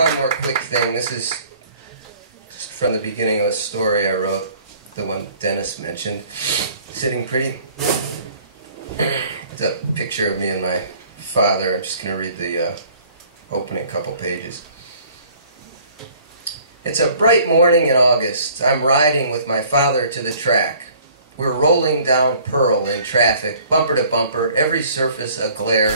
one more quick thing. This is from the beginning of a story I wrote, the one Dennis mentioned. Sitting Pretty. It's a picture of me and my father. I'm just going to read the opening couple pages. It's a bright morning in August. I'm riding with my father to the track. We're rolling down Pearl in traffic, bumper to bumper, every surface a glare.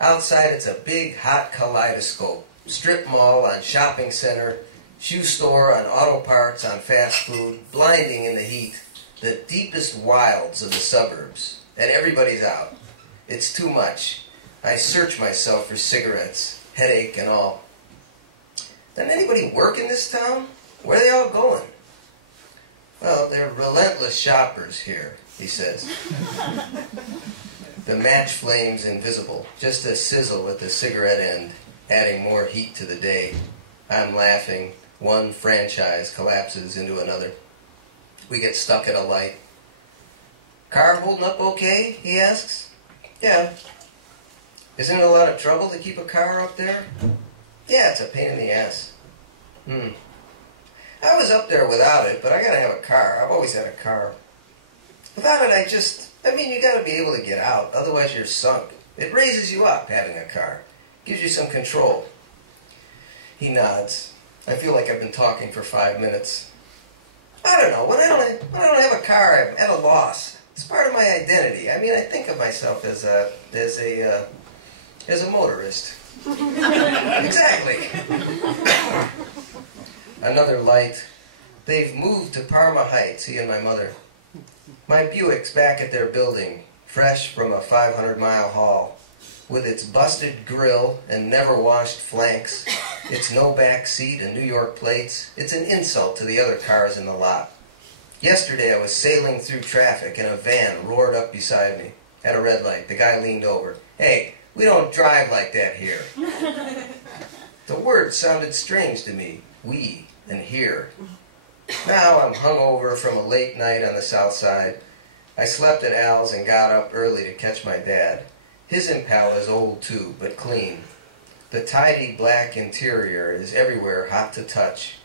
Outside it's a big, hot kaleidoscope. Strip mall on shopping center, shoe store on auto parts on fast food, blinding in the heat. The deepest wilds of the suburbs. And everybody's out. It's too much. I search myself for cigarettes, headache and all. Doesn't anybody work in this town? Where are they all going? Well, they're relentless shoppers here, he says. The match flame's invisible, just a sizzle at the cigarette end, adding more heat to the day. I'm laughing. One franchise collapses into another. We get stuck at a light. Car holding up okay? He asks. Yeah. Isn't it a lot of trouble to keep a car up there? Yeah, it's a pain in the ass. I was up there without it, but I gotta have a car. I've always had a car. Without it, you gotta be able to get out, otherwise you're sunk. It raises you up, having a car. Gives you some control. He nods. I feel like I've been talking for 5 minutes. I don't know. When I don't have a car, I'm at a loss. It's part of my identity. I think of myself as a motorist. Exactly. Another light. They've moved to Parma Heights, he and my mother. My Buick's back at their building, fresh from a 500-mile haul. With its busted grill and never-washed flanks, its no back seat and New York plates, it's an insult to the other cars in the lot. Yesterday I was sailing through traffic and a van roared up beside me. At a red light, the guy leaned over. Hey, we don't drive like that here. The word sounded strange to me. We and here. Now I'm hungover from a late night on the south side. I slept at Al's and got up early to catch my dad. His Impala is old too, but clean. The tidy black interior is everywhere hot to touch.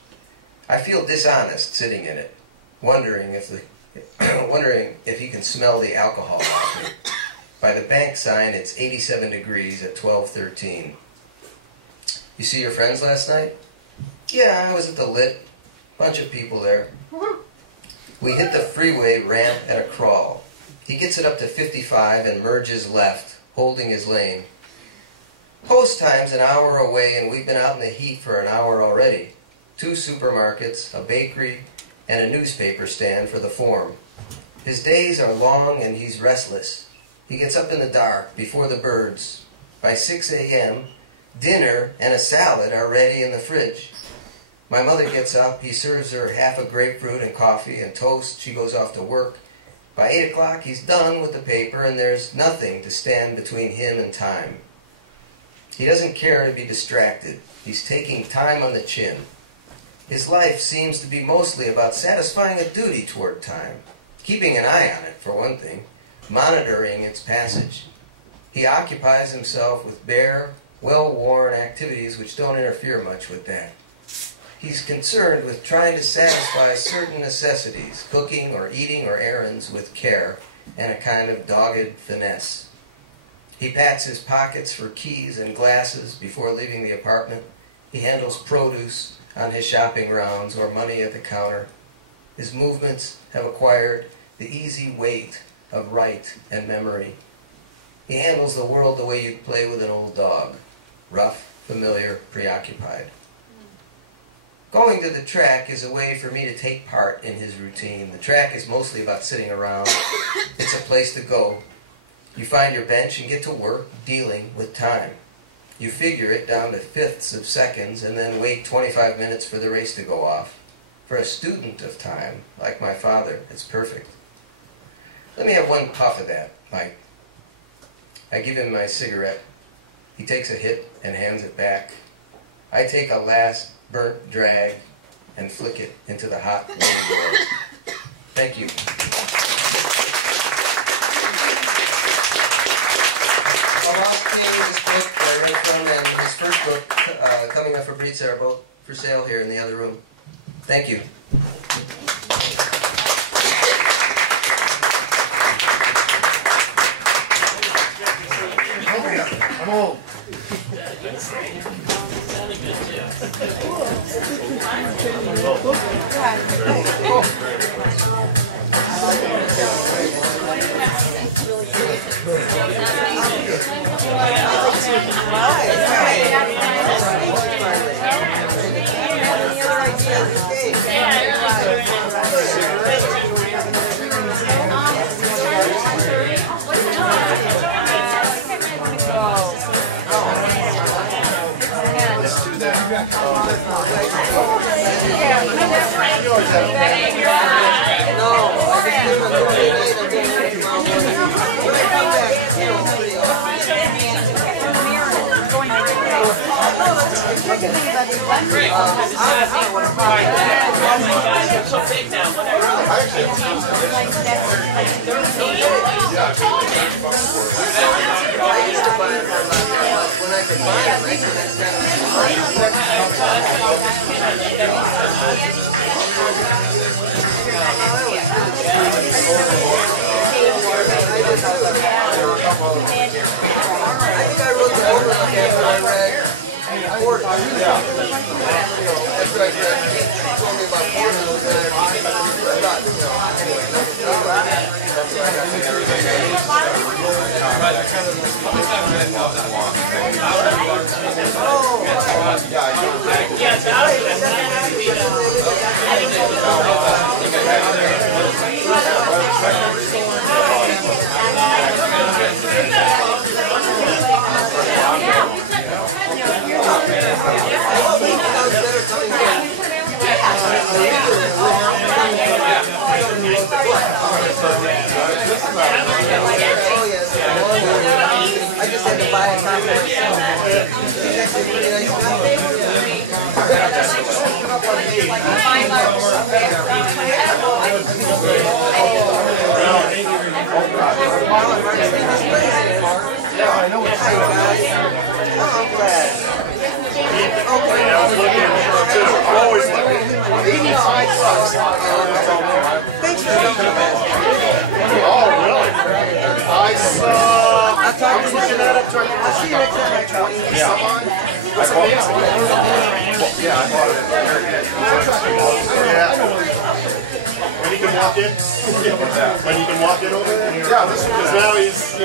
I feel dishonest sitting in it, wondering if he can smell the alcohol off me. By the bank sign, it's 87 degrees at 12:13. You see your friends last night? Yeah, I was at the Lit. Bunch of people there. We hit the freeway ramp at a crawl. He gets it up to 55 and merges left, holding his lane. Post time's an hour away and we've been out in the heat for an hour already. 2 supermarkets, a bakery, and a newspaper stand for the form. His days are long and he's restless. He gets up in the dark, before the birds. By 6 a.m., dinner and a salad are ready in the fridge. My mother gets up, he serves her half a grapefruit and coffee and toast, she goes off to work. By 8 o'clock he's done with the paper and there's nothing to stand between him and time. He doesn't care to be distracted. He's taking time on the chin. His life seems to be mostly about satisfying a duty toward time, keeping an eye on it for one thing, monitoring its passage. He occupies himself with bare, well-worn activities which don't interfere much with that. He's concerned with trying to satisfy certain necessities, cooking or eating or errands with care and a kind of dogged finesse. He pats his pockets for keys and glasses before leaving the apartment. He handles produce on his shopping rounds or money at the counter. His movements have acquired the easy weight of right and memory. He handles the world the way you'd play with an old dog, rough, familiar, preoccupied. Going to the track is a way for me to take part in his routine. The track is mostly about sitting around. It's a place to go. You find your bench and get to work dealing with time. You figure it down to fifths of seconds and then wait 25 minutes for the race to go off. For a student of time, like my father, it's perfect. Let me have one puff of that, Mike. I give him my cigarette. He takes a hit and hands it back. I take a last burnt drag and flick it into the hot wind door. Thank you. A lost king, this book, writing from and his first book, Coming Up for Pizza, are both for sale here in the other room. Thank you. I'm old. I just had to buy a copy myself. He's actually pretty nice Yeah, I know it's I'm glad. always looking. Thanks for coming. Oh, really? Nice. I'll talk to you next time. I'll see you next time. Yeah. That's amazing. Yeah, I bought it. Yeah. When you can walk in? When you can walk in over there? Yeah, this one. Because now he's,